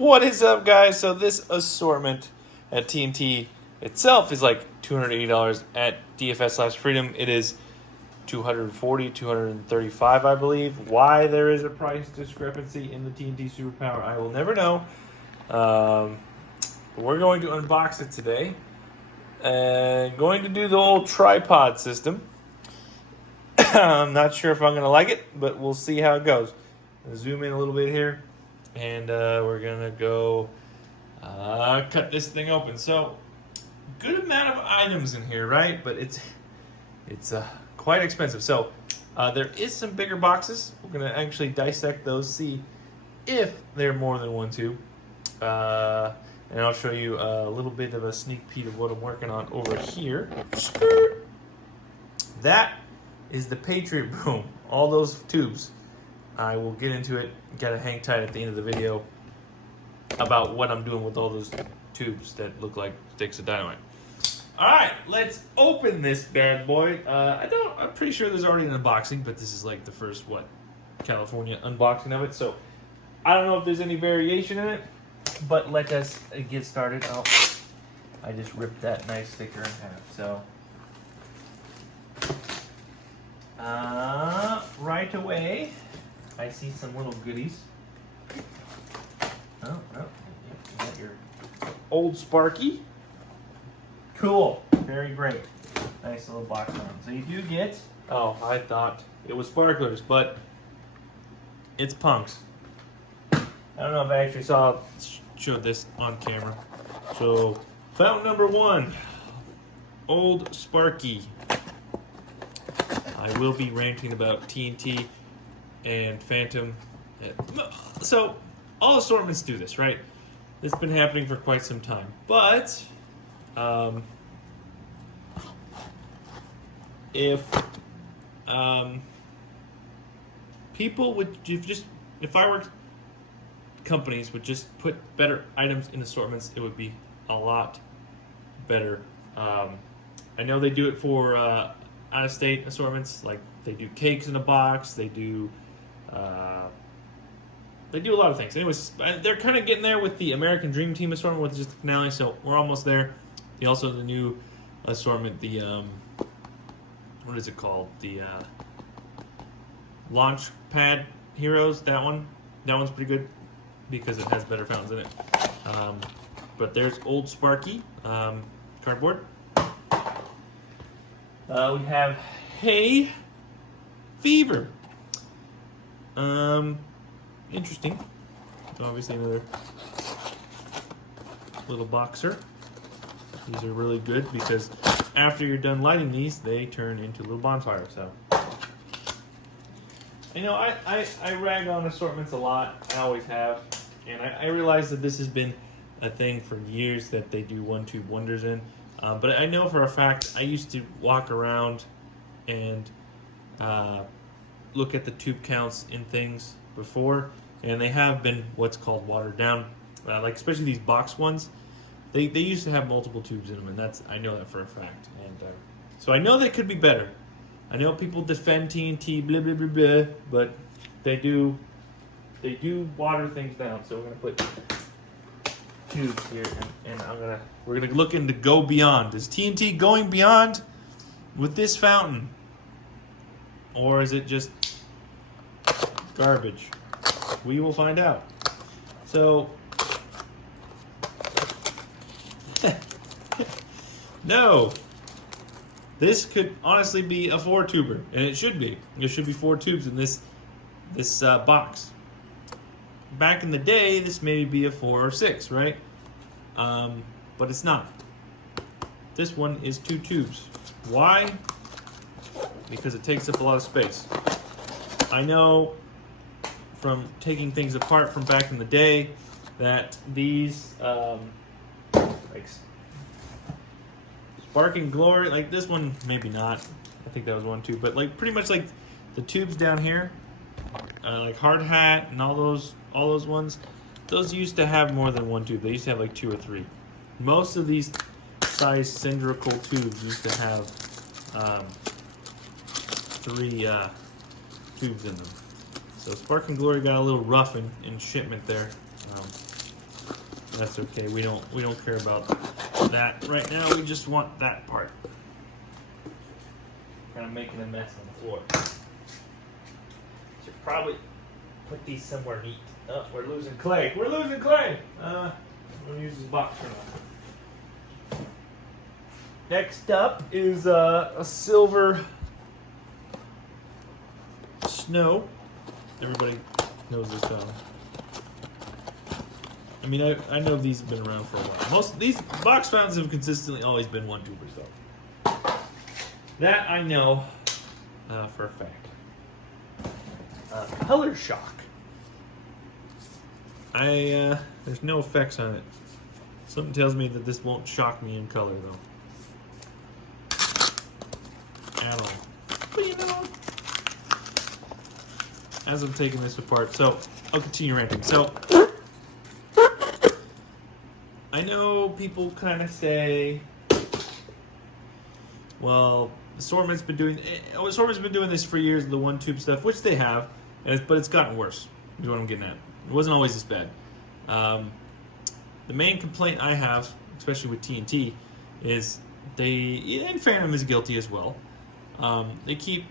What is up, guys? So this assortment at TNT itself is like $280. At DFS/Freedom, it is $240, $235, I believe. Why there is a price discrepancy in the TNT Superpower, I will never know. But we're going to unbox it today and going to do the old tripod system. I'm not sure if I'm going to like it, but we'll see how it goes. I'll zoom in a little bit here, and we're going to go cut this thing open. So, good amount of items in here, right? But it's quite expensive. So, there is some bigger boxes. We're going to actually dissect those, see if they're more than one tube. And I'll show you a little bit of a sneak peek of what I'm working on over here. That is the Patriot Boom. All those tubes. I will get into it. Gotta hang tight at the end of the video about what I'm doing with all those tubes that look like sticks of dynamite. Alright, let's open this bad boy. I'm pretty sure there's already an unboxing, but this is like the first, California unboxing of it. So, I don't know if there's any variation in it, but let us get started. Oh, I just ripped that nice sticker in half, so. Right away, I see some little goodies. Oh, you got your old Sparky. Cool, very great. Nice little box on. So you do get, I thought it was sparklers, but it's punks. I don't know if I actually showed this on camera. So, fountain number 1, old Sparky. I will be ranting about TNT and Phantom. So, all assortments do this, right? This has been happening for quite some time. But, if people would, if fireworks companies would just put better items in assortments, it would be a lot better. I know they do it for out-of-state assortments, like they do cakes in a box, they do a lot of things. Anyways, they're kind of getting there with the American Dream Team assortment with just the finale, so we're almost there. Also the new assortment, the what is it called? The Launch Pad Heroes, that one's pretty good because it has better fountains in it. But there's old Sparky cardboard. We have Hay Fever. Interesting. Obviously another little boxer. These are really good because after you're done lighting these, they turn into a little bonfire. So, I rag on assortments a lot. I always have, and I realize that this has been a thing for years that they do one-tube wonders in. But I know for a fact, I used to walk around and look at the tube counts in things before, and they have been what's called watered down. Like especially these box ones, they used to have multiple tubes in them, and I know that for a fact. And so I know they could be better. I know people defend TNT, blah blah blah blah, but they do water things down. So we're gonna put tubes here, and we're gonna look into go beyond. Is TNT going beyond with this fountain, or is it just garbage? We will find out. So, no, this could honestly be a 4-tuber, and it should be. There should be 4 tubes in this box. Back in the day, this may be a 4 or 6, right? But it's not. This one is 2 tubes. Why? Because it takes up a lot of space. I know from taking things apart from back in the day that these, like Sparking Glory, like this one, maybe not. I think that was 1 tube, but like pretty much like the tubes down here, like Hard Hat and all those ones, those used to have more than 1 tube. They used to have like 2 or 3. Most of these size cylindrical tubes used to have 3 tubes in them. So Spark and Glory got a little rough in shipment there. That's okay. We don't care about that right now. We just want that part. Kind of making a mess on the floor. Should probably put these somewhere neat. Oh, we're losing clay. We're losing clay. I'm gonna use this box for now. Next up is a silver snow. Everybody knows this song. I mean, I know these have been around for a while. Most of these box fountains have consistently always been 1-tubers, though. That I know for a fact. Color shock. There's no effects on it. Something tells me that this won't shock me in color, though. At all. But you know, as I'm taking this apart, so I'll continue ranting. So I know people kind of say, well, Assortment's been doing this for years, the 1-tube stuff, which they have, but it's gotten worse, is what I'm getting at. It wasn't always this bad. The main complaint I have, especially with TNT, is and Phantom is guilty as well, they keep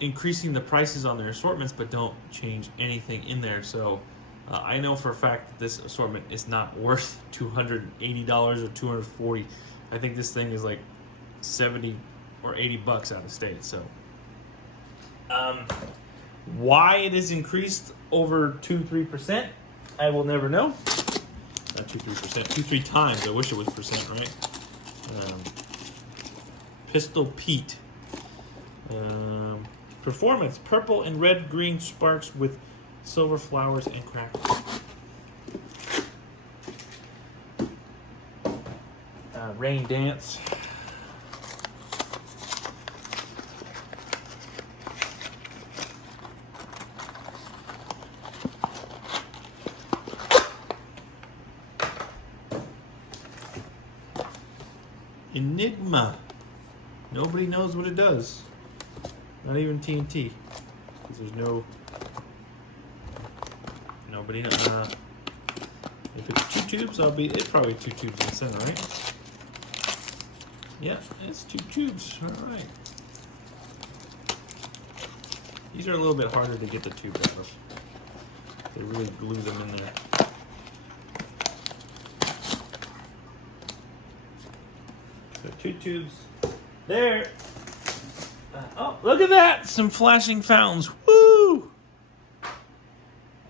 increasing the prices on their assortments, but don't change anything in there. So I know for a fact that this assortment is not worth $280 or $240. I think this thing is like 70 or 80 bucks out of state. So why it is increased over 2-3%, I will never know. Not 2-3%, 2-3 times. I wish it was percent, right? Pistol Pete. Performance, purple and red green sparks with silver flowers and crackles. Rain Dance. Enigma. Nobody knows what it does. Not even TNT. Because there's nobody knows. If it's 2 tubes, it's probably 2 tubes in the center, right? Yeah, it's 2 tubes. Alright. These are a little bit harder to get the tube out of. They really glue them in there. So 2 tubes there. Oh, look at that! Some flashing fountains. Woo!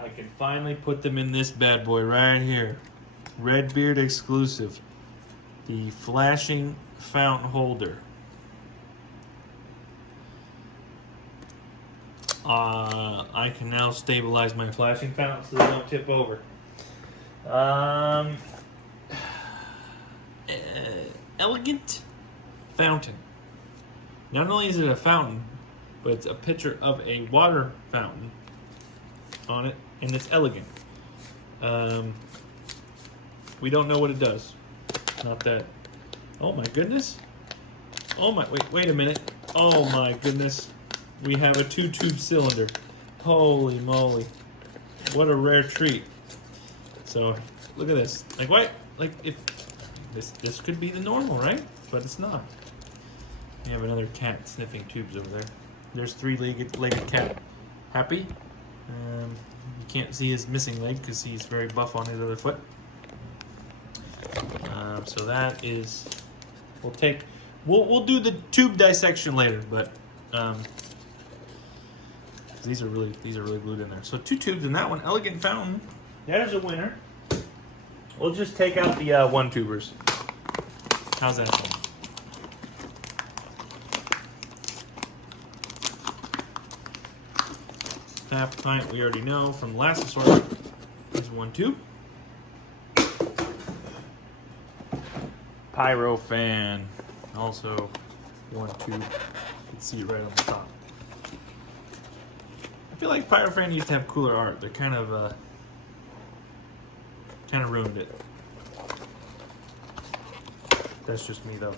I can finally put them in this bad boy right here. Redbeard exclusive. The flashing fountain holder. I can now stabilize my flashing fountain so they don't tip over. Elegant fountain. Not only is it a fountain, but it's a picture of a water fountain on it, and it's elegant. We don't know what it does. Not that. Oh my goodness. Oh my, wait a minute. Oh my goodness. We have a 2-tube cylinder. Holy moly. What a rare treat. So, look at this. Like what? Like if this could be the normal, right? But it's not. We have another cat sniffing tubes over there. There's 3-legged cat. Happy? You can't see his missing leg because he's very buff on his other foot. So that is, we'll do the tube dissection later, but these are really glued in there. So 2 tubes in that one. Elegant fountain. That is a winner. We'll just take out the 1-tubers. How's that sound? Half pint we already know from the last assortment is 1 tube. Pyro fan, also 1 tube. You can see it right on the top. I feel like Pyro fan used to have cooler art. They're kind of ruined it. That's just me though.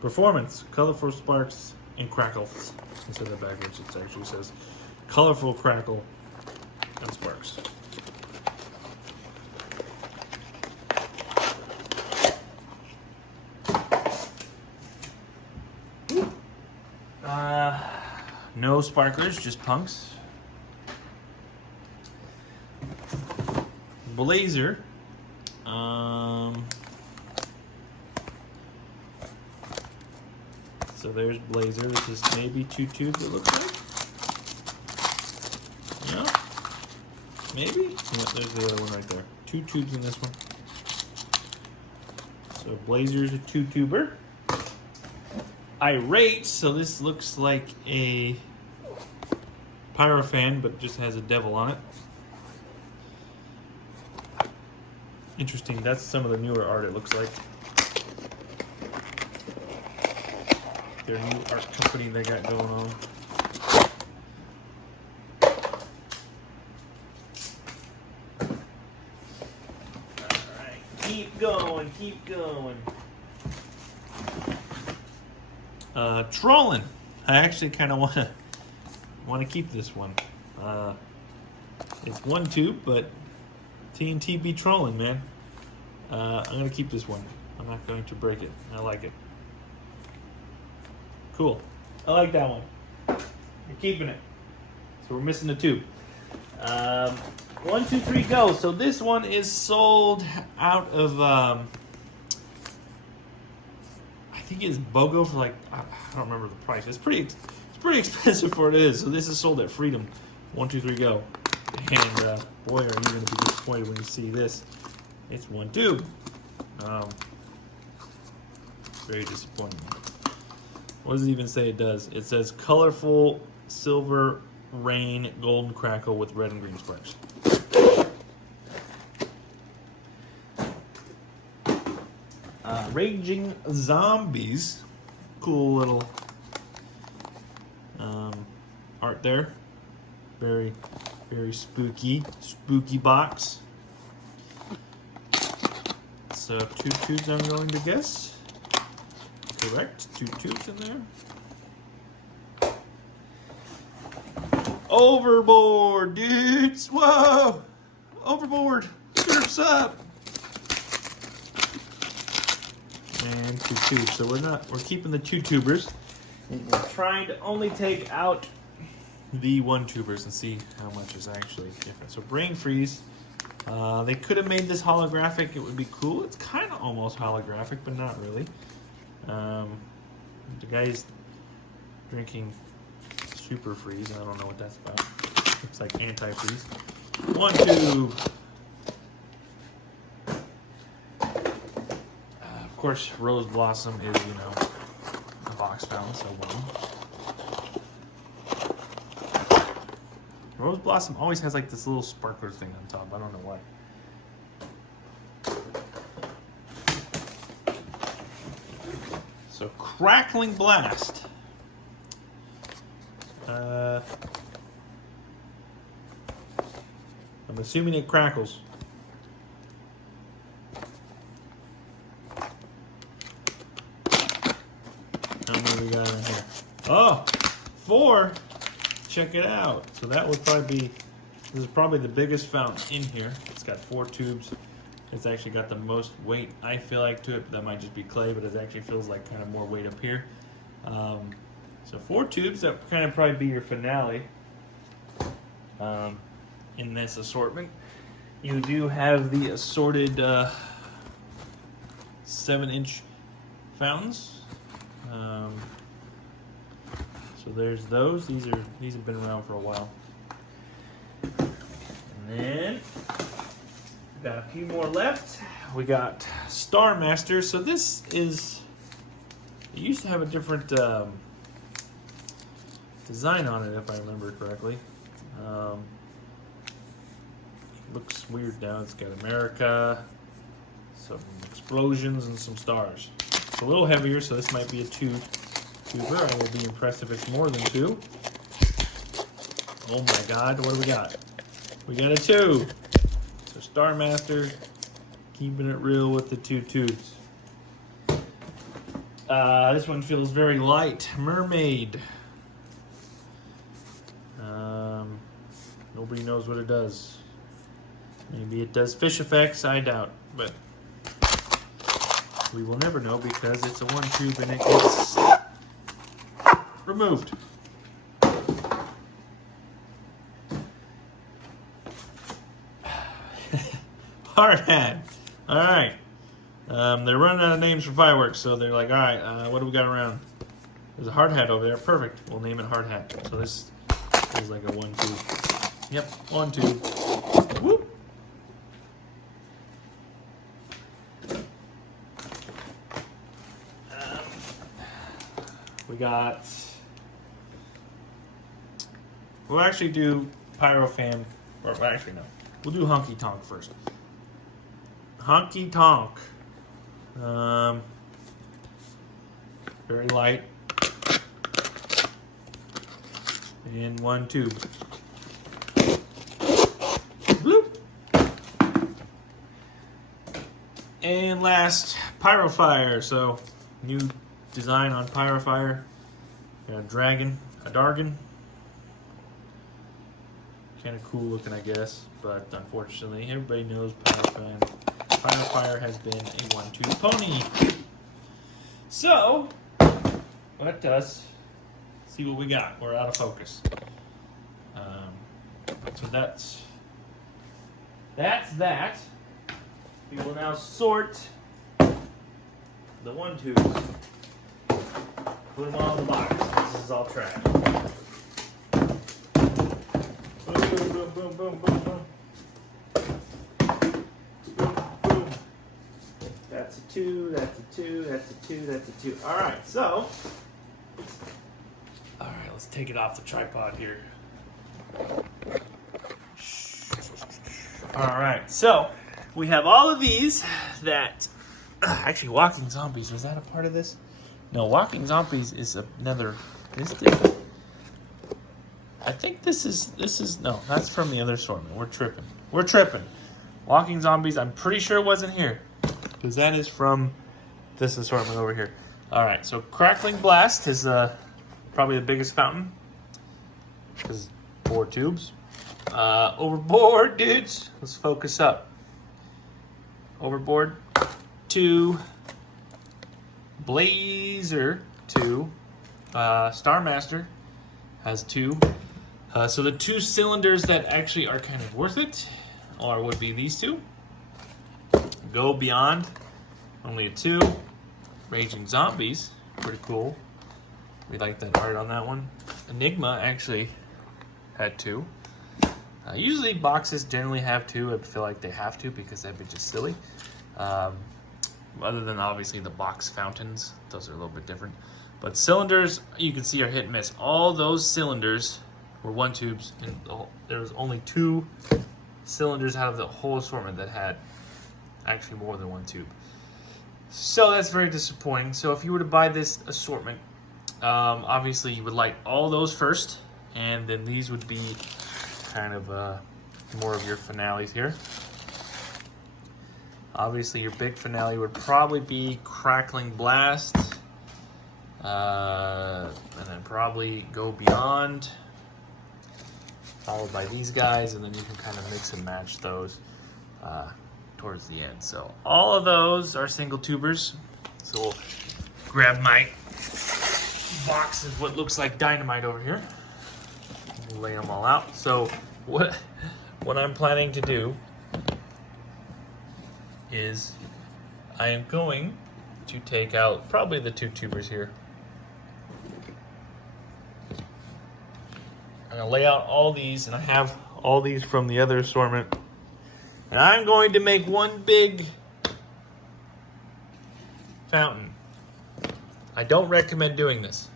Performance, colorful sparks and crackles. Instead of backwards, it actually says colorful crackle and sparks. no sparklers, just punks. Blazer. So there's Blazer. This is maybe 2 tubes, it looks like. No? Maybe? Yeah, there's the other one right there. 2 tubes in this one. So Blazer's a 2-tuber. Irate, so this looks like a Pyrofan, but just has a devil on it. Interesting, that's some of the newer art it looks like. Their new art company they got going on. Alright, keep going, keep going. Trolling. I actually kind of want to keep this one. It's 1 tube, but TNT be trolling, man. I'm gonna keep this one. I'm not going to break it. I like it. Cool. I like that one. You're keeping it. So we're missing a tube. 1, 2, 3, go. So this one is sold out of. I think it's BOGO for like, I don't remember the price. It's pretty expensive for what it is. So this is sold at Freedom. 1, 2, 3, go. And boy, are you going to be disappointed when you see this. It's 1 tube. Very disappointing. What does it even say it does? It says colorful silver rain golden crackle with red and green sparks. Raging Zombies. Cool little art there. Very, very spooky. Spooky box. So 2 tubes, I'm going to guess. Correct. 2 tubes in there. Overboard, dudes. Whoa. Overboard. Surf's up. And 2 tubes. So we're keeping the 2 tubers. And we're trying to only take out the 1 tubers and see how much is actually different. So brain freeze. They could have made this holographic. It would be cool. It's kind of almost holographic, but not really. The guy's drinking super freeze. I don't know what that's about. Looks like anti-freeze. 1 tube. Of course, Rose Blossom is, a box fountain, so 1. Rose Blossom always has like this little sparkler thing on top. I don't know why. So Crackling Blast. I'm assuming it crackles. How many we got in here? Oh, 4. Check it out. So that would probably be, this is probably the biggest fountain in here. It's got 4 tubes. It's actually got the most weight, I feel like, to it. That might just be clay, but it actually feels like kind of more weight up here. So 4 tubes, that would kind of probably be your finale in this assortment. You do have the assorted 7-inch fountains. So there's those. These have been around for a while. And then we got a few more left. We got Star Master. So this is, it used to have a different design on it, if I remember correctly. Looks weird now. It's got America, some explosions, and some stars. It's a little heavier, so this might be a 2-tuber. I will be impressed if it's more than 2. Oh my God, what do we got? We got a 2. So Star Master, keeping it real with the 2 tubes. This one feels very light. Mermaid. Nobody knows what it does. Maybe it does fish effects, I doubt, but we will never know because it's a 1 tube and it gets removed. Hard hat. All right. They're running out of names for fireworks, so they're like, all right, what do we got around? There's a hard hat over there. Perfect. We'll name it hard hat. So this is like a 1-2. Yep, 1-2. Whoop. We got. We'll actually do Pyrofam. Or actually, no. We'll do Honky Tonk first. Honky Tonk. Very light. And 1 tube. Bloop. And last, Pyrofire. So, new design on Pyrofire. Got a dragon, a Dargon. Kind of cool looking, I guess, but unfortunately, everybody knows Pyrofire has been a 1-2 pony. So, let us see what we got. We're out of focus. So that's that. We will now sort the 1-2s. Put them all in the box. This is all trash. Boom, boom, boom, boom, boom, boom. Boom, boom. That's a 2, that's a 2, that's a 2, that's a 2. Alright, so. Alright, let's take it off the tripod here. Alright, so we have all of these that. Actually, Walking Zombies, was that a part of this? No, Walking Zombies is another. I think this is no, that's from the other assortment. We're tripping. Walking Zombies, I'm pretty sure it wasn't here, because that is from this assortment over here. All right, so Crackling Blast is probably the biggest fountain, because 4 tubes. Overboard, dudes. Let's focus up. Overboard, 2. Blazer, 2. Star Master has 2. So the 2 cylinders that actually are kind of worth it would be these 2. Go Beyond, only a 2. Raging Zombies, pretty cool. We like that art on that one. Enigma actually had 2. Usually boxes generally have 2. I feel like they have to because that'd be just silly. Other than obviously the box fountains, those are a little bit different. But cylinders, you can see are hit and miss. All those cylinders were 1 tubes, and there was only 2 cylinders out of the whole assortment that had actually more than 1 tube. So that's very disappointing. So if you were to buy this assortment, obviously you would light all those first, and then these would be kind of more of your finales here. Obviously your big finale would probably be Crackling Blast, and then probably Go Beyond, followed by these guys, and then you can kind of mix and match those towards the end. So all of those are single tubers. So we'll grab my box of what looks like dynamite over here. We'll lay them all out. So what I'm planning to do is I am going to take out probably the 2 tubers here. I'm going to lay out all these, and I have all these from the other assortment. And I'm going to make one big fountain. I don't recommend doing this,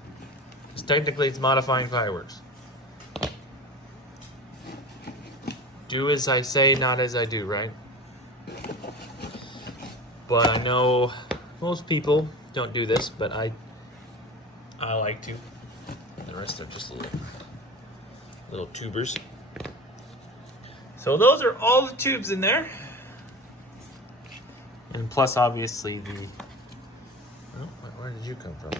because technically it's modifying fireworks. Do as I say, not as I do, right? But I know most people don't do this, but I like to. The rest are just little tubers. So those are all the tubes in there. And plus obviously where did you come from?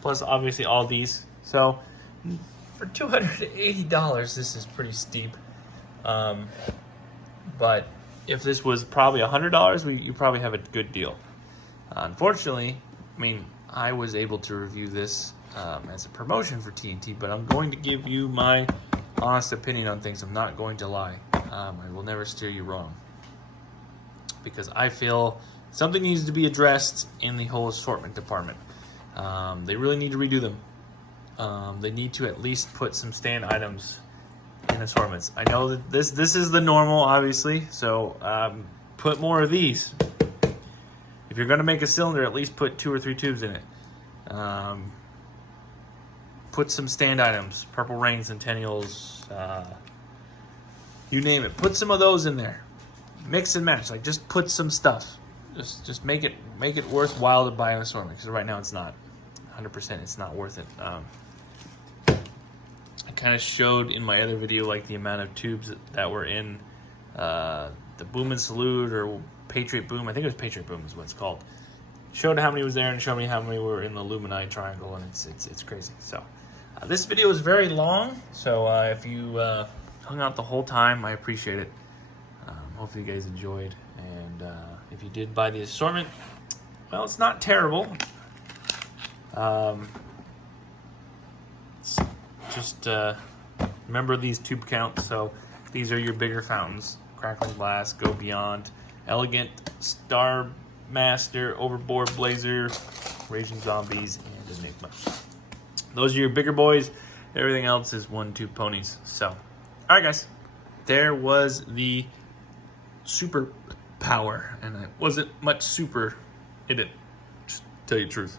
Plus obviously all these. So for $280, this is pretty steep. But if this was probably $100, you probably have a good deal. Unfortunately, I mean, I was able to review this as a promotion for TNT, but I'm going to give you my honest opinion on things. I'm not going to lie. I will never steer you wrong, because I feel something needs to be addressed in the whole assortment department. They really need to redo them. They need to at least put some stand items in assortments. I know that this is the normal, obviously, so put more of these. If you're going to make a cylinder, at least put 2 or 3 tubes in it. Put some stand items, purple ring, centennials, you name it. Put some of those in there. Mix and match. Like, just put some stuff. Just make it worthwhile to buy an assortment, because right now it's not. 100% it's not worth it. I kind of showed in my other video like the amount of tubes that were in the Boom and Salute or Patriot Boom. I think it was Patriot Boom is what it's called. Showed how many was there and showed me how many were in the Illuminati triangle, and it's crazy. So this video is very long, so if you hung out the whole time, I appreciate it. Hopefully you guys enjoyed, and if you did buy the assortment, well, it's not terrible. Just remember these tube counts. So these are your bigger fountains: Crackling Blast, Go Beyond, Elegant, Star Master, Overboard Blazer, Raging Zombies, and Enigma. Those are your bigger boys. Everything else is 1-2 ponies. So, all right, guys, there was the super power, and it wasn't much super in it, just to tell you the truth.